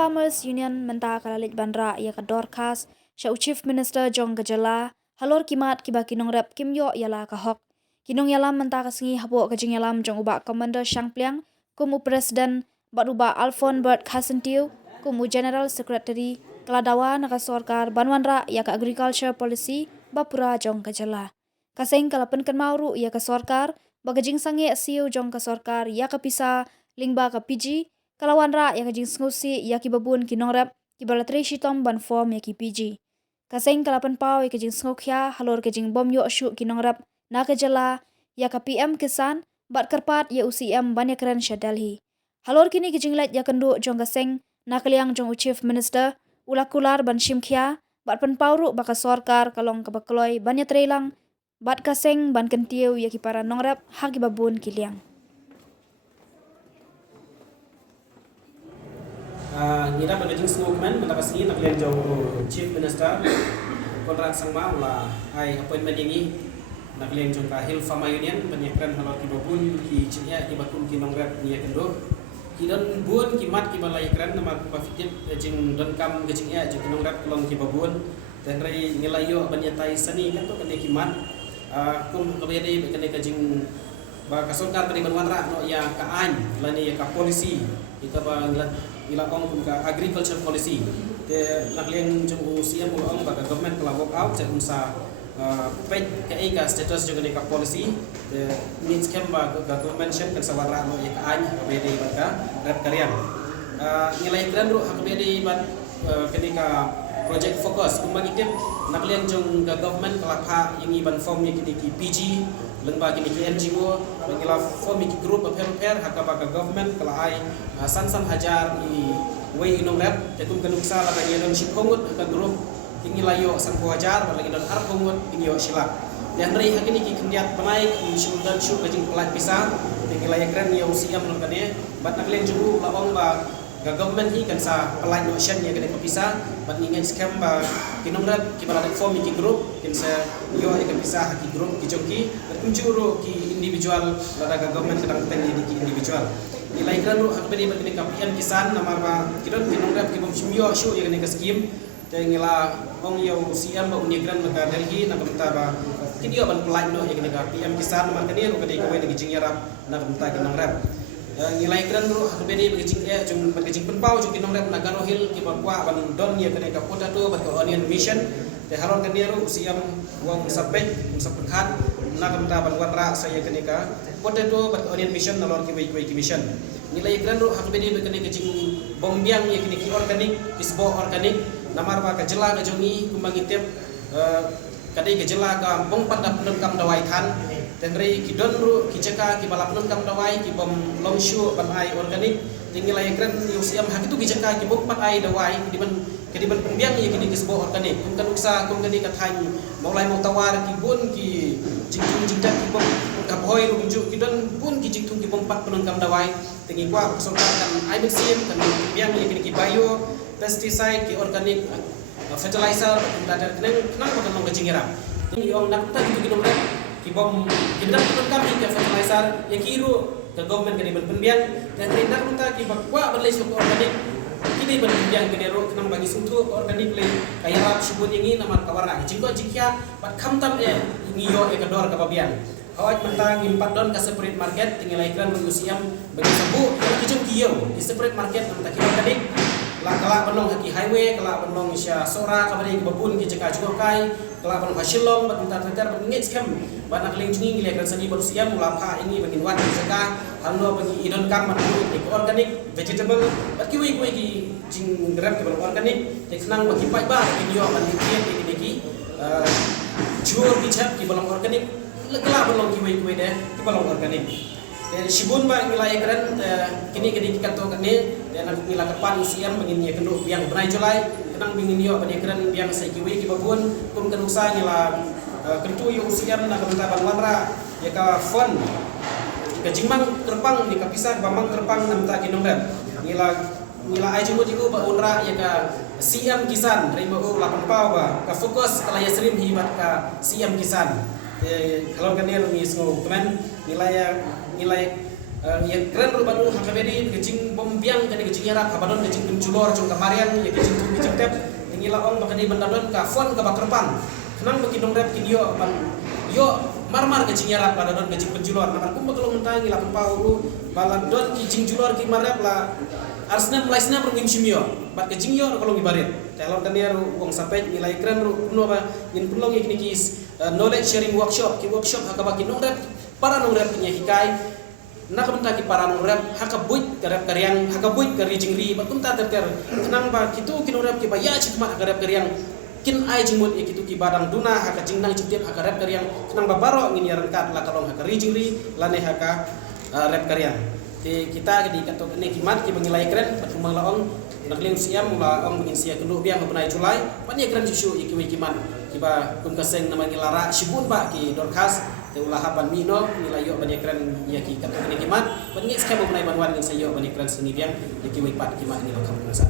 Farmers Union menta kalalit bandra ia ka Dorcas, Syau Chief Minister Jong Gajala, halor kimat kiba kinong rep Kim Yo yala ka hok. Kinong yalam menta kasingi habo kajing yalam jong ubak Commander Shang Pliang, kumu Presiden bat ubak Alphon Bert Kasentiu, kumu General Secretary, keladawa naka sorkar banwanra ia ka Agriculture Policy, bapura Jong Gajala. Kaseng kalapen kan mauru ia ka sorkar, bagajing sange siu jong ka sorkar ia ka pisa, lingba ka PG, kalawan ra ya kajing sengusi ya ki babun kinong rep ki balatri shitom ban form ya ki PG. Kaseng kalapan pau ya kajing sengukya halor kajing bom yo asyu kinong rep na kajala ya ka PM Kisan bat kerpat ya UCM ban ya keren Delhi. Halor kini kajing let ya kendu jong kaseng na kaliang jong Chief Minister ulakular ban shimkya bat pen pauru baka sorkar kalong kabakloi ban ya trelang bat kaseng ban kentiu ya ki para nongrep haki babun kiliang. Ngira bagajing smokeman menapasi nak lihat jauh Chief Minister kontrak sangma ulah ai appointment ini nak lihat jauh kahil Farmer Union menyekran halal kibabun ki cinya ki bakun ki nongrep niya kendo ki don bun ki mat ki balai kran nama bafikit jing don kam ke cinya jing nongrep kolong ki babun dan rai nilayo banyatai seni kan to kene ki mat kum kabede kene ka jing ba kasokar kene banwanra no ya ka an lani ya ka polisi ika ba ila ong ka agriculture policy te naklian jung UCM ong ba government kala work out sa unsa page ka ika status jung ka policy te means kem ba government shem kan sawara no ya ka an kabede ba ka rep karyan nilai kran ru hakbede ba kene ka project focus kumagitip naklian jung government kala pha yingi ban form ni ki PG lengba kini ki NGO bangila form ki group pair hakaba ka government kala ai san hajar i way inong rep tekum kanuksa la bagi don shikongut ka group ingi layo san hajar bagi don ar kongut ingi yo silak dan ri hakini ki kendiat panai dan syu kajing pelat pisang ingi layak kran yo siam non kane bat naklen jubu la ong ba ga government hi kan sa pelat no shen ya kene pisah bat ngi scam ba kinong rep ki bala form ki group kin sa yo e ka pisah ki group ki joki kunjuro ki individual lada government kadang tengni ki individual nilai kan ru hakbeni berkini kapian kisan nama ba kidon kinong rap ki bom simyo shu ya ka skim tengila ong yo UCM ba unigran maka Delhi na kamta ba kidio ban plan no ya ka PM kisan nama kani ru kadai ko ni jingyarap na kamta kinong rap nilai kan ru hakbeni berkini jung berkini penpau jung kinong rap na garohil ki ba ban don ya ka potato ba ka onion mission te halon kan ru UCM wong sapek sapekhat na kamta ban wanra saya kenika potato bat onion mission nalor ki ki mission nilai kan ru hakbeni bekene kecing bombiang ya kini ki organik kisbo organik namar ba ka jela ka jongi kumangitep kadai ka jela ka bong pandap kam dawai than tengri ki don ru ki ceka ki balap kam dawai ki bom longshu ban ai organik nilai kan UCM hak itu ki ceka ki bong pat ai dawai di ban kediban pembiang ya kini kisbo organik kum kan uksa kum kani ka than mulai mau tawar ki bun ki jingdak ki bom kaboy rujuk ki don bun ki jingtung ki bom pat penun kam dawai tengi kwa kesonkan kan ai mixin kan biang ya kini ki bio pesticide ki organik fertilizer dan kenang kan long kecingirap ini ong nak ta ki dong ki bom ki dak penun kam ki fertilizer ya kiru ke government kediban pembiang dan tindak lunta ki bakwa berlai sok organik kini berbiang kedero kenang bagi suntu organik le kaya rap subun ini nama kawarna jingko jikya pat khamtam ingi yo kedor kababian awak mentang impat don ka separate market tinggal iklan mengusiam bagi sabu kijung kiyo di separate market namta ki organik la kala benong haki highway kala benong sya sora kabari babun ki jeka jukai kala benong hasilong bat mentar teter bengit skam ban akling jungi ngile kan sani berusiam mulapa ini bagi wat jeka halo bagi idon kam manuru ki organik vegetable bat ki wi ki jing grab ki organik teknang bagi pai ba ki yo ban ki ki jur ki chap ki balong organik lekala belum kiwai deh ki balong organik dan sibun ba wilayah keren kini kita to kene dan aku nila kepan usiam bengin ya kenduk biang benai julai kenang bingin yo bani keren biang sai kiwi ki babun kum kenusa nila kentu yo usiam na kementa banwanra ya ka fon ka jingmang terpang ni ka pisah bamang terpang namta kinongret nila ai jumbo jigo ba unra ya ka siam kisan rimo 8 pau ba ka fokus kala yasrim hibat ka siam kisan kalau kan dia ngi semua teman nilai yang keren ru banu hakabedi gejing bombiang kani gejing yarap habadon gejing penjulor jong kamarian ya gejing tu gejing tep tingila ong bakadi bandadon ka fon ka bakerpang kenang bagi dong rep kinyo ban yo marmar gejing yarap badadon gejing penjulor naman kum bakalo mentang ila pau baladon gejing julor ki marep la arsna melaisna rungim simyo bat gejing yo kalau gibarit telon kan dia uang sampai nilai keren ru kuno ba ngin pulong ikni kis knowledge sharing workshop ki workshop hakabaki nong rep para nong rep nya hikai nakabenta ki para nurep hakabuit karep karyang hakabuit kari jingri bakunta terter kenang ba kitu kinurep ki baya cikma karep karyang kin ai jingmut ya kitu ki badang duna haka jingnang ciptip hakarep karyang kenang ba baro ngin yaran kat la kalong hakari jingri lane haka rep karyang ti kita di kato ne kimat ki bangilai keren patumang laong nakling siam la ong ngin sia kendu biang benai julai pani keren susu iki kimat kiba kun kaseng nama ngilara sibun ba ki dorkas teulah haban mino nilai yo banyak keren ya ki kato ne kimat bangi skema benai banwan ngin sayo banyak keren seni biang ki wipat kimat ni lokam nasa